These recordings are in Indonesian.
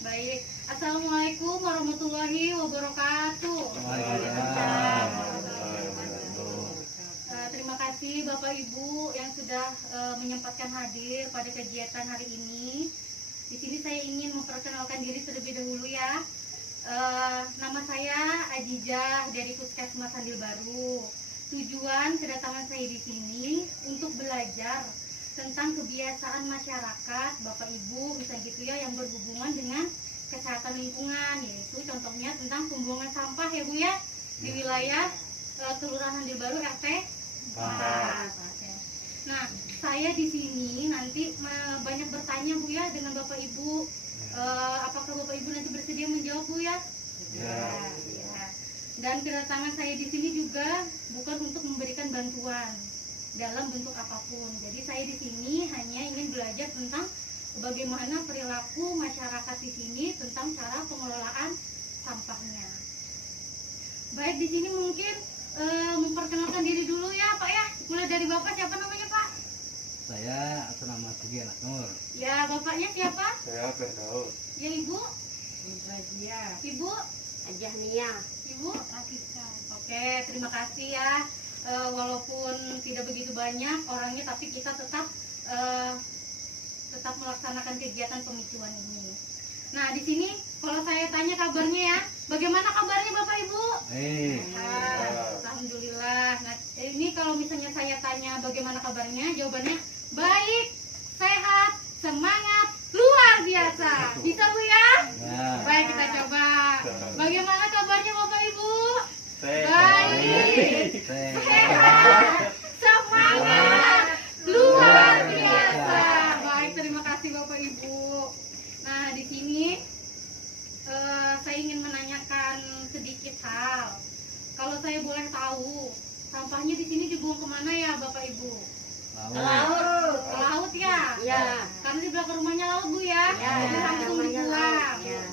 Baik, Assalamualaikum warahmatullahi wabarakatuh. Terima kasih Bapak Ibu yang sudah menyempatkan hadir pada kegiatan hari ini. Di sini saya ingin memperkenalkan diri terlebih dahulu ya. Nama saya Ajijah dari Puskesmas Handil Baru. Tujuan kedatangan saya di sini untuk belajar tentang kebiasaan masyarakat, Bapak Ibu, bisa gitu ya, yang berhubungan dengan kesehatan lingkungan, yaitu contohnya tentang pembuangan sampah ya Bu ya, di wilayah Kelurahan Handil Baru RT 4. Nah, saya di sini nanti banyak bertanya Bu ya dengan Bapak Ibu. Apakah Bapak Ibu nanti bersedia menjawab Bu ya? Ya. Dan kedatangan saya di sini juga bukan untuk memberikan bantuan dalam bentuk apapun. Jadi saya di sini hanya ingin belajar tentang bagaimana perilaku masyarakat di sini tentang cara pengelolaan sampahnya. Baik, di sini mungkin memperkenalkan diri dulu ya Pak ya. Mulai dari Bapak, siapa namanya Pak? Saya atas nama Sugi Anak Nur. Ya, Bapaknya siapa? Saya Firdaus. Ya, Ibu? Ibu? Ajah Nia. Ibu? Rakika. Oke, terima kasih ya. Walaupun tidak begitu banyak orangnya, tapi kita tetap melaksanakan kegiatan pemicuan ini. Nah, di sini kalau saya tanya kabarnya ya, bagaimana kabarnya Bapak Ibu? Alhamdulillah. Nah, ini kalau misalnya saya tanya bagaimana kabarnya, jawabannya baik, sehat, semangat, luar biasa. Bisa Bu ya? Baik, kita coba. Bagaimana kabarnya Bapak Ibu? Baik, sehat, semangat, luar biasa. Baik, terima kasih Bapak Ibu. Nah, di sini saya ingin menanyakan sedikit hal. Kalau saya boleh tahu, sampahnya di sini dibuang kemana ya Bapak Ibu? Laut. Ke laut ya? Ya. Karena di belakang rumahnya laut Bu ya? Ya. Jadi langsung dibuang. Ya.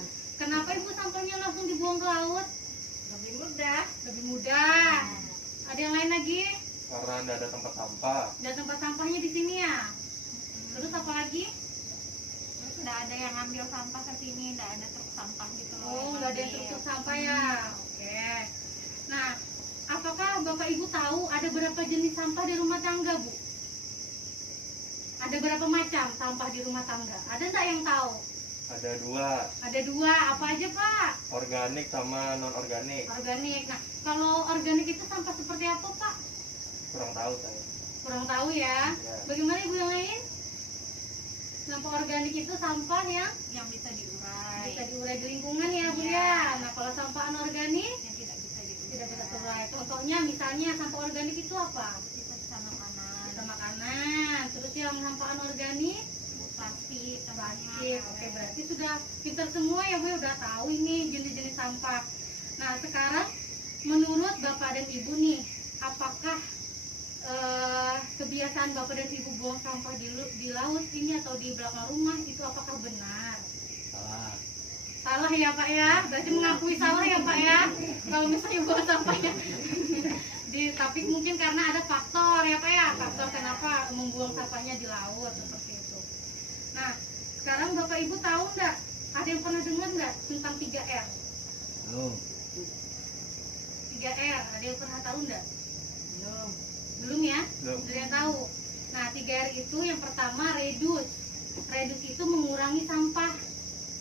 Kenapa Ibu sampahnya langsung dibuang ke laut? Lebih mudah. Lebih mudah. Ada yang lain lagi? Karena tidak ada tempat sampah. Ada tempat sampahnya di sini ya? Terus apa lagi? Terus nggak ada yang ngambil sampah ke sini, nggak ada truk sampah gitu loh. Oh, nggak ada yang truk sampah ya? Oke. Nah, apakah Bapak Ibu tahu ada berapa jenis sampah di rumah tangga Bu? Ada berapa macam sampah di rumah tangga? Ada nggak yang tahu? Ada dua, Ada dua, apa aja Pak? organik sama non organik. Organik. Nah, kalau organik itu sampah seperti apa Pak? Kurang tahu saya. Kurang tahu ya. Ya. Bagaimana Ibu yang lain? Sampah organik itu sampah yang Yang bisa diurai, bisa diurai di lingkungan ya Bu Iya. ya. Nah, kalau sampah anorganik yang tidak bisa diurai. tidak bisa terurai. Contohnya misalnya sampah organik itu apa? Sisa makanan, Bisa makanan. Terus yang sampah anorganik plastik, plastik. Oke, berarti sudah pintar semua ya Bu, udah tahu ini jenis-jenis sampah. Nah, sekarang menurut Bapak dan Ibu nih, apakah kebiasaan Bapak dan Ibu buang sampah di laut ini atau di belakang rumah itu apakah benar? Salah. Salah ya Pak ya, berarti mengakui salah ya Pak ya. Kalau misalnya buang sampahnya tapi mungkin karena ada faktor ya Pak ya, faktor kenapa membuang sampahnya di laut seperti itu. Nah, sekarang Bapak Ibu tahu nggak? Ada yang pernah dengar nggak tentang 3R? Belum. 3R, ada yang pernah tahu nggak? Belum. Belum ya? Belum. Ada yang tahu. Nah, 3R itu yang pertama reduce. Reduce itu mengurangi sampah.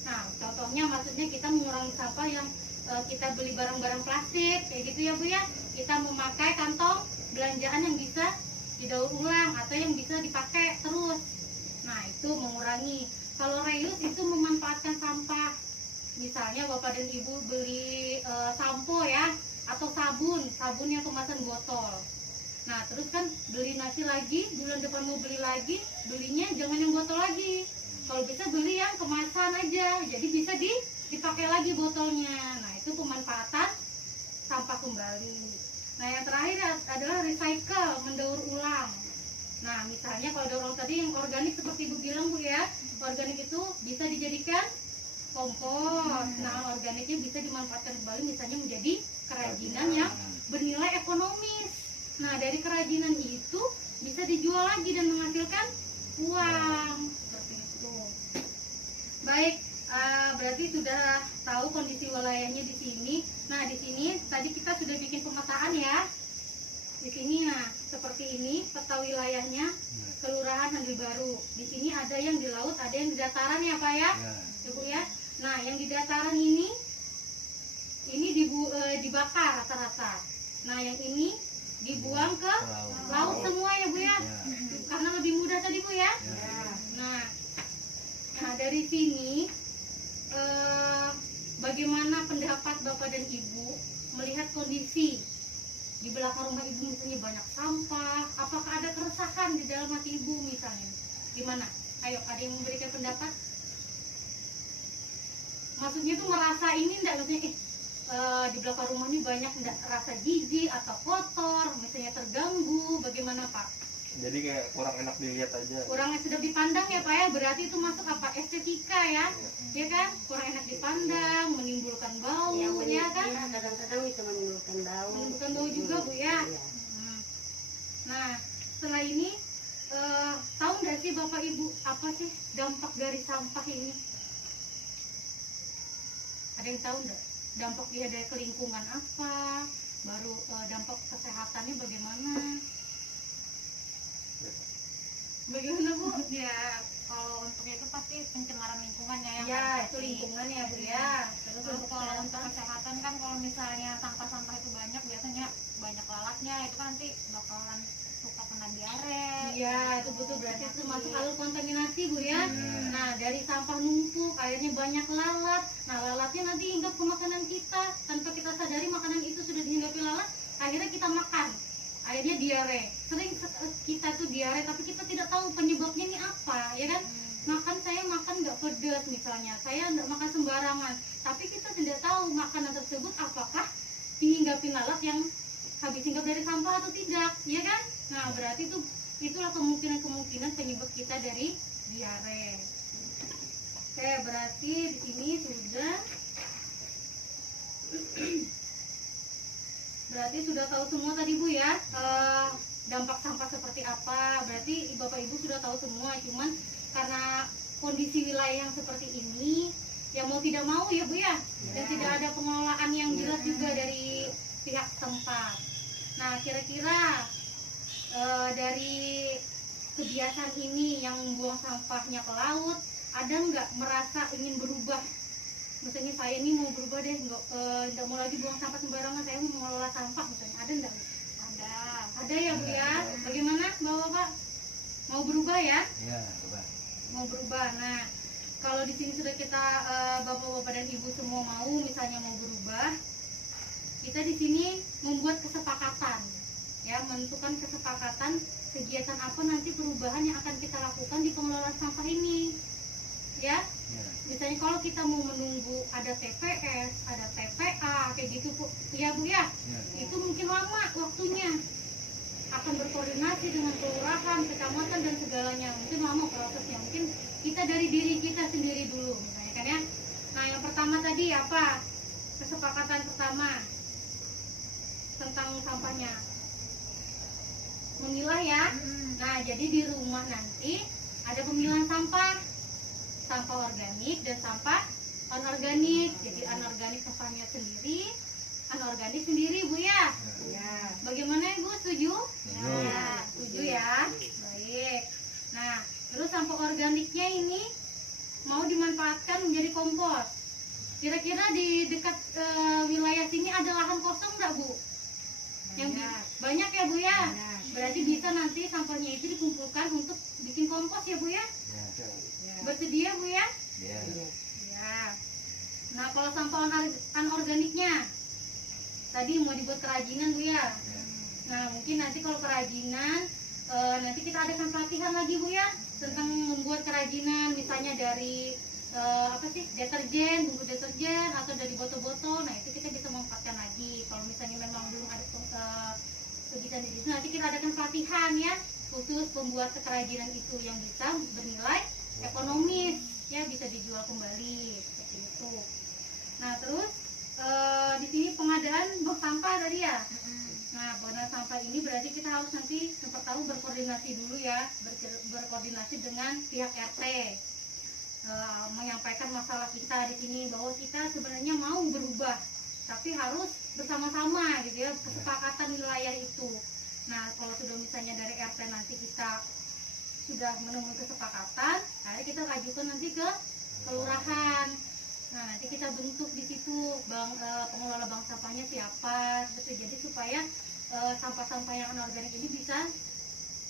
Nah, contohnya maksudnya kita mengurangi sampah yang kita beli barang-barang plastik kayak gitu ya Bu ya. Kita memakai kantong belanjaan yang bisa didaur ulang atau yang bisa dipakai terus. Nah, itu mengurangi. Kalau reuse itu memanfaatkan sampah. Misalnya Bapak dan Ibu beli sampo ya, atau sabun yang kemasan botol. Nah, terus kan beli nasi lagi, bulan depan mau beli lagi, belinya jangan yang botol lagi. Kalau bisa beli yang kemasan aja, jadi bisa dipakai lagi botolnya. Nah, itu pemanfaatan sampah kembali. Nah, yang terakhir adalah recycle, mendaur ulang. Nah, misalnya kalau daur ulang tadi yang organik seperti Ibu bilang Bu ya, organik itu bisa dijadikan kompos. Nah, organiknya bisa dimanfaatkan kembali misalnya menjadi kerajinan yang bernilai ekonomis. Nah, dari kerajinan itu bisa dijual lagi dan menghasilkan uang seperti itu. Baik, berarti sudah tahu kondisi wilayahnya di sini. Nah, di sini tadi kita sudah bikin pemetaan ya. Di sini nah seperti ini peta wilayahnya Kelurahan Handil Baru. Di sini ada yang di laut, ada yang di dataran ya Pak ya, Ya. Ibu ya. Nah, yang di dataran ini dibakar rata-rata. Nah, yang ini dibuang ke laut semua ya Bu ya. Ya. Karena lebih mudah tadi Bu ya. Ya. Nah, dari sini bagaimana pendapat Bapak dan Ibu melihat kondisi di belakang rumah Ibu misalnya banyak sampah, apakah ada keresahan di dalam hati Ibu misalnya? Gimana? Ayo, ada yang memberikan pendapat? Maksudnya tuh merasa ini enggak, maksudnya di belakang rumah ini banyak enggak rasa jijik atau kotor, misalnya terganggu, bagaimana Pak? Jadi kayak kurang enak dilihat aja. Kurang sedap dipandang ya Pak ya, berarti itu masuk apa? Estetika ya, ya kan? Kurang enak dipandang, menimbulkan bau, ya kan? Kadang-kadang bisa menimbulkan bau. Menimbulkan bau juga Bu ya. Iya. Nah, setelah ini tahu nggak sih Bapak Ibu apa sih dampak dari sampah ini? Ada yang tahu nggak? Dampak dia dari ke lingkungan apa? Baru dampak kesehatannya bagaimana? Bagaimana Bu? Ya kalau untuk itu pasti pencemaran lingkungannya yang Ya, pasti. itu lingkungannya ya Bu ya. Terus Terus untuk kalau untuk kesehatan? kesehatan kan kalau misalnya sampah-sampah itu banyak, biasanya banyak lalatnya, itu kan nanti bakalan suka kena diare. Iya, itu betul, berarti itu masuk alur kontaminasi Bu ya. Nah, dari sampah numpuk, akhirnya banyak lalat. Nah, lalatnya nanti hinggap ke makanan kita. Tanpa kita sadari makanan itu sudah dihinggapi lalat, akhirnya kita makan. Akhirnya diare. Sering kita tuh diare, tapi kita tidak tahu penyebabnya ini apa, ya kan? Saya makan nggak pedas misalnya, saya nggak makan sembarangan, tapi kita tidak tahu makanan tersebut apakah dihinggapi lalat yang habis hinggap dari sampah atau tidak, ya kan? Nah, berarti itulah kemungkinan penyebab kita dari diare. Oke, berarti di sini sudah berarti sudah tahu semua tadi Bu ya, dampak sampah seperti apa. Berarti Bapak Ibu sudah tahu semua, cuman karena kondisi wilayah yang seperti ini, ya mau tidak mau ya Bu ya, dan tidak ada pengelolaan yang jelas juga dari pihak tempat. Nah, kira-kira dari kebiasaan ini yang membuang sampahnya ke laut, ada nggak merasa ingin berubah? Misalnya saya ini mau berubah deh, nggak mau lagi buang sampah sembarangan, saya mau mengelola sampah misalnya, ada nggak? Ada ya Bu ya. Bagaimana Bapak? Mau berubah ya? Ya, coba. Mau berubah. Nah, kalau di sini sudah kita Bapak-bapak dan Ibu semua mau misalnya mau berubah, kita di sini membuat kesepakatan, ya, menentukan kesepakatan kegiatan apa nanti perubahan yang akan kita lakukan di pengelolaan sampah ini, ya. Ya. Misalnya kalau kita mau menunggu ada TPS, ada TPA, kayak gitu Bu, ya Bu ya, Ya. itu mungkin lama waktunya. Akan berkoordinasi dengan kelurahan, kecamatan dan segalanya, mungkin lama prosesnya. Mungkin kita dari diri kita sendiri dulu misalnya kan ya. Nah, yang pertama tadi apa? Kesepakatan pertama tentang sampahnya, memilah ya. Nah, jadi di rumah nanti ada pemilahan sampah organik dan sampah anorganik. Jadi anorganik sampahnya sendiri, anorganik sendiri Bu ya. Ya. Bagaimana Ibu, setuju? Setuju. Ya, setuju ya. Baik. Nah, terus sampah organiknya ini mau dimanfaatkan menjadi kompos. Kira-kira di dekat wilayah sini ada lahan kosong nggak Bu? Yang banyak ya Bu ya. Banyak. Berarti bisa nanti sampahnya itu dikumpulkan untuk bikin kompos ya Bu ya. Ya. Ya. Bersedia Bu ya? Ya. Ya. Nah, kalau sampah anorganiknya tadi mau dibuat kerajinan Bu ya. Nah, mungkin nanti kalau kerajinan nanti kita adakan pelatihan lagi Bu ya tentang membuat kerajinan, misalnya dari deterjen, bumbu deterjen, atau dari botol-botol. Nah, itu kita bisa memanfaatkan lagi. Kalau misalnya memang belum ada kegiatan di situ, nanti kita adakan pelatihan ya khusus pembuat kerajinan itu yang bisa bernilai ekonomis, ya, bisa dijual kembali seperti itu. Nah, terus di sini pengadaan bank sampah tadi ya. Nah, pengadaan sampah ini berarti kita harus nanti sempat tahu berkoordinasi dulu ya, berkoordinasi dengan pihak RT. menyampaikan masalah kita di sini, bahwa kita sebenarnya mau berubah, tapi harus bersama-sama gitu ya, kesepakatan wilayah itu. Nah, kalau sudah misalnya dari RT nanti kita sudah menemui kesepakatan, akhirnya kita ajukan nanti ke kelurahan. Nah, nanti kita bentuk di situ pengelola bank sampahnya siapa gitu. Jadi supaya sampah-sampah yang anorganik ini bisa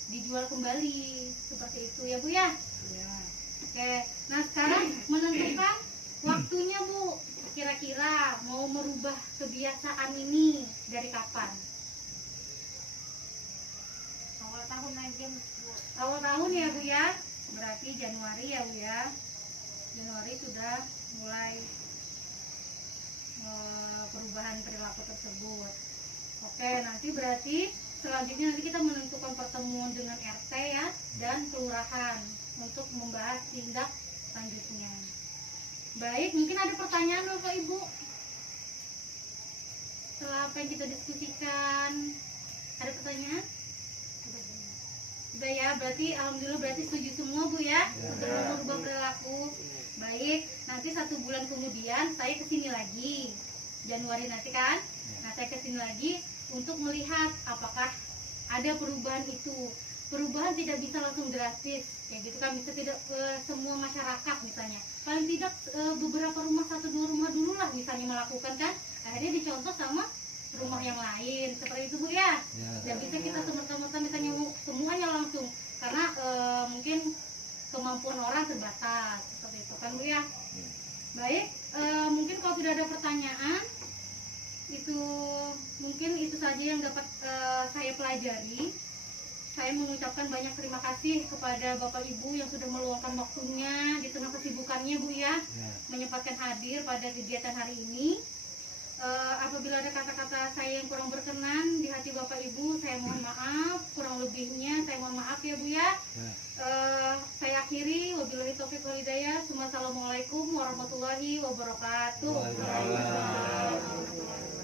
dijual kembali seperti itu ya Bu ya. Ya. Oke, nah sekarang menentukan waktunya Bu. Kira-kira mau merubah kebiasaan ini dari kapan? Awal tahun aja Bu. Awal tahun ya Bu ya. Berarti Januari ya Bu ya. Januari sudah mulai perubahan perilaku tersebut. Oke, nanti berarti selanjutnya nanti kita menentukan pertemuan dengan RT ya dan kelurahan untuk membahas tindak lanjutnya. Baik, mungkin ada pertanyaan Bapak Ibu setelah apa yang kita diskusikan. Ada pertanyaan? Sudah ya, berarti alhamdulillah berarti setuju semua Bu ya untuk merubah perilaku. Baik, nanti 1 bulan kemudian saya kesini lagi, Januari nanti kan. Nah, saya kesini lagi untuk melihat apakah ada perubahan itu. Perubahan tidak bisa langsung drastis, kayak gitu kan, bisa tidak semua masyarakat misalnya. Paling tidak beberapa rumah, 1-2 rumah dulu lah misalnya melakukan kan. Akhirnya dicontoh sama rumah yang lain, seperti itu Bu ya. Dan bisa kita semerta-merta misalnya semuanya langsung, karena mungkin kemampuan orang terbatas, seperti itu kan Bu ya. Baik, mungkin kalau tidak ada pertanyaan, itu mungkin itu saja yang dapat saya pelajari. Saya mengucapkan banyak terima kasih kepada Bapak Ibu yang sudah meluangkan waktunya di tengah kesibukannya Bu ya, menyempatkan hadir pada kegiatan hari ini. Apabila ada kata-kata saya yang kurang berkenan di hati Bapak Ibu, saya mohon maaf. Kurang lebihnya saya mohon maaf ya Bu ya. Saya akhiri, wabillahi taufiq wal hidayah. Assalamualaikum warahmatullahi wabarakatuh. Waalaikumsalam.